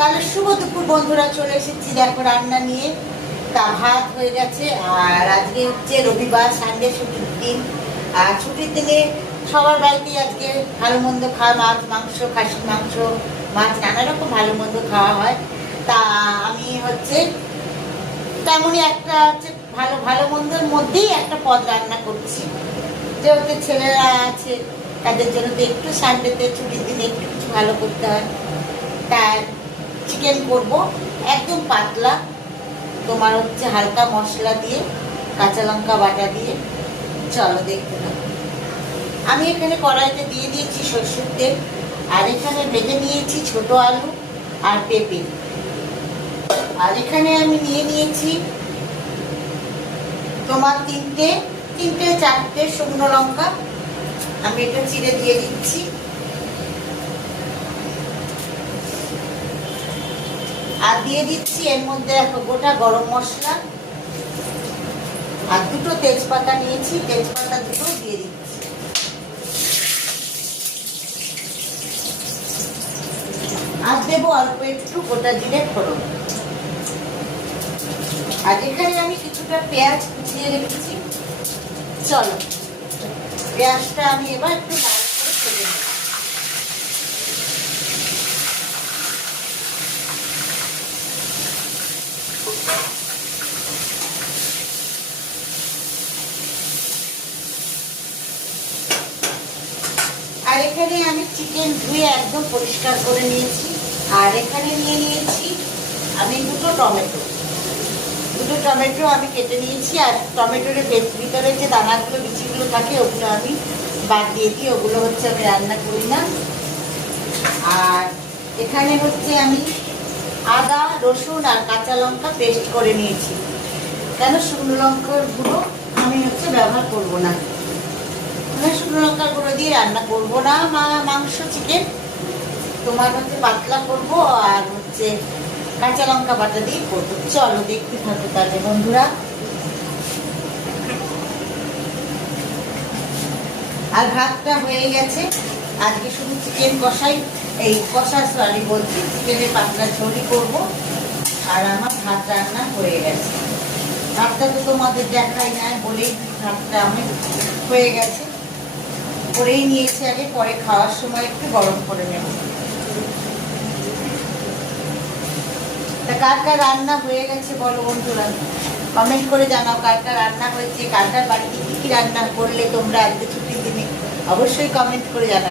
তাহলে শুভ দুপুর বন্ধুরা, চলে এসেছি দেখো রান্না নিয়ে। তা ভাত হয়ে গেছে, আর আজকে হচ্ছে রবিবার, সানডে ছুটির দিন। আর ছুটির দিনে সবার বাড়িতেই আজকে ভালো মন্দ খাওয়া, মাছ মাংস, খাসির মাংস, মাছ, নানা রকম ভালো মন্দ খাওয়া হয়। তা আমি হচ্ছে তেমনই একটা হচ্ছে ভালো ভালো মন্দের মধ্যেই একটা পদ রান্না করছি। যেহেতু ছেলেরা আছে, তাদের জন্য তো একটু সানডেতে ছুটির দিনে একটু কিছু ভালো করতে হয়। তাই চিকেন করব, একদম পাতলা, তোমার হচ্ছে হালকা মশলা দিয়ে, কাঁচা লঙ্কা বাটা দিয়ে। চলো দেখতে থাকো। আমি এখানে কড়াইতে দিয়ে দিয়েছি সরষের তেল, আর এখানে ভেজে নিয়েছি ছোট আলু আর পেঁপে। আর এখানে আমি নিয়ে নিয়েছি তোমার তিনটে চারটে শুকনো লঙ্কা। আমি এটা চিড়ে দিয়ে দিচ্ছি। আর দিয়ে দিচ্ছি এর মধ্যে একটা গোটা গরম মশলা, আর দুটো তেজপাতা নিয়েছি, তেজপাতা দুটো দিয়ে দিচ্ছি। আর দেবো অল্প একটু গোটা জিরে ফোড়ন। আর এখানে আমি কিছুটা পেঁয়াজ কুচিয়ে রেখেছি। চলো পেঁয়াজটা আমি এবার একটু লাল করে ভেজে নেব। আর এখানে আমি চিকেন ধুয়ে একদম পরিষ্কার করে নিয়েছি। আর এখানে নিয়ে নিয়েছি আমি দুটো টমেটো আমি কেটে নিয়েছি। আর টমেটোর ভিতরে যে দানাগুলো, বিচিগুলো থাকে, ওগুলো আমি বাদ দিয়ে দিই, ওগুলো হচ্ছে আমি রান্না করি না। আর এখানে হচ্ছে আমি আদা, রসুন আর কাঁচা লঙ্কা পেস্ট করে নিয়েছি। কেন শুকনো লঙ্কার গুঁড়ো আমি হচ্ছে ব্যবহার করব না, শুকনো লঙ্কার গুঁড়ো দিয়ে রান্না করবো না মাংস, চিকেন তোমার হচ্ছে পাতলা করবো, আর হচ্ছে কাঁচা লঙ্কা বাটা দিয়ে করবো। চলো দেখতে থাকো তাহলে বন্ধুরা। আর ভাতটা হয়ে গেছে। আজকে শুধু চিকেন কষা বলছি, চিকেনের পাতলা ঝোলই করবো। আর আমার ভাত রান্না হয়ে গেছে। ভাতটা তো তোমাদের দেখাই নাই বলেই ভাতটা আমি হয়ে গেছে, করেই নিয়েছি আগে, পরে খাওয়ার সময় একটু গরম করে নেব। তা কার কার রান্না হয়ে গেছে বলো বন্ধুরা, কমেন্ট করে জানাও কার কার রান্না হয়েছে, কার কার বাড়িতে কি কি রান্না করলে তোমরা আজকে ছুটির দিনে, অবশ্যই কমেন্ট করে জানাও।